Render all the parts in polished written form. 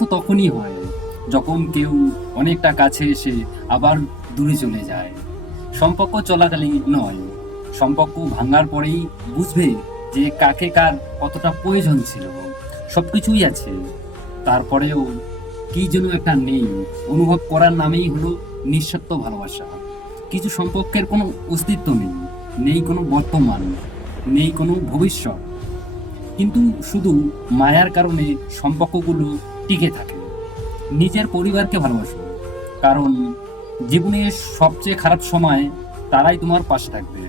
তো তখনই হয় যখন কেউ অনেকটা কাছে এসে আবার দূরে চলে যায়। সম্পর্ক চলাকালীন নয়, সম্পর্ক ভাঙার পরেই বুঝবে যে কাকে কার কতটা প্রয়োজন ছিল। সবকিছুই আছে, তারপরেও কি যেন একটা নেই। অনুভব করার নামেই হলো নিঃস্বার্থ ভালোবাসা। কিছু সম্পর্কের কোনো অস্তিত্ব নেই, নেই কোনো বর্তমান, নেই কোনো ভবিষ্যৎ, কিন্তু শুধু মায়ার কারণে সম্পর্কগুলো টিকে থাকে। নিজের পরিবারকে ভালোবাসো, কারণ জীবনের সবচেয়ে খারাপ সময় তারাই তোমার পাশে থাকবে,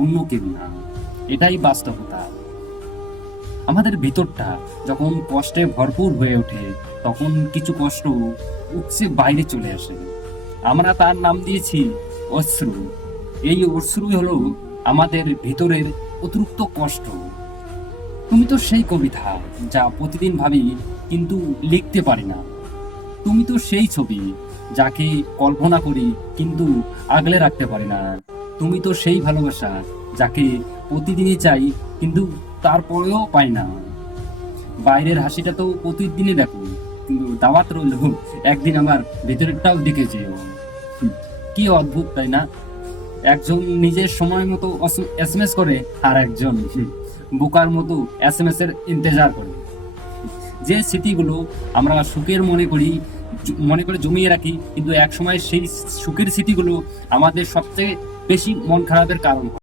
অন্য কেউ না। এটাই বাস্তবতা। আমাদের ভিতরটা যখন কষ্টে ভরপুর হয়ে ওঠে, তখন কিছু কষ্ট উপচে বাইরে চলে আসে। আমরা তার নাম দিয়েছি অশ্রু। এই অশ্রুই হলো আমাদের ভিতরের অতিরিক্ত কষ্ট। তুমি তো সেই কবিতা যা প্রতিদিন ভাবি কিন্তু লিখতে পারি না। তুমি তো সেই ছবি যাকে কল্পনা করি কিন্তু আগলে রাখতে পারি না। তুমি তো সেই ভালোবাসা যাকে প্রতিদিনই চাই কিন্তু তারপরেও পাই না। বাইরের হাসিটা তো প্রতিদিনই দেখো, কিন্তু দাওয়াত রইল একদিন আমার ভেতরেরটাও দেখে যেও। কি অদ্ভুত তাই না? একজন নিজের সময় মতো এসএমএস করে, আর একজন বোকার মতো এসএমএস এর ইন্তজার করে। যে স্মৃতিগুলো আমরা সুখের মনে করে জমিয়ে রাখি, কিন্তু এক সময় সেই সুখের স্মৃতিগুলো আমাদের সবচেয়ে বেশি মন খারাপের কারণ হয়।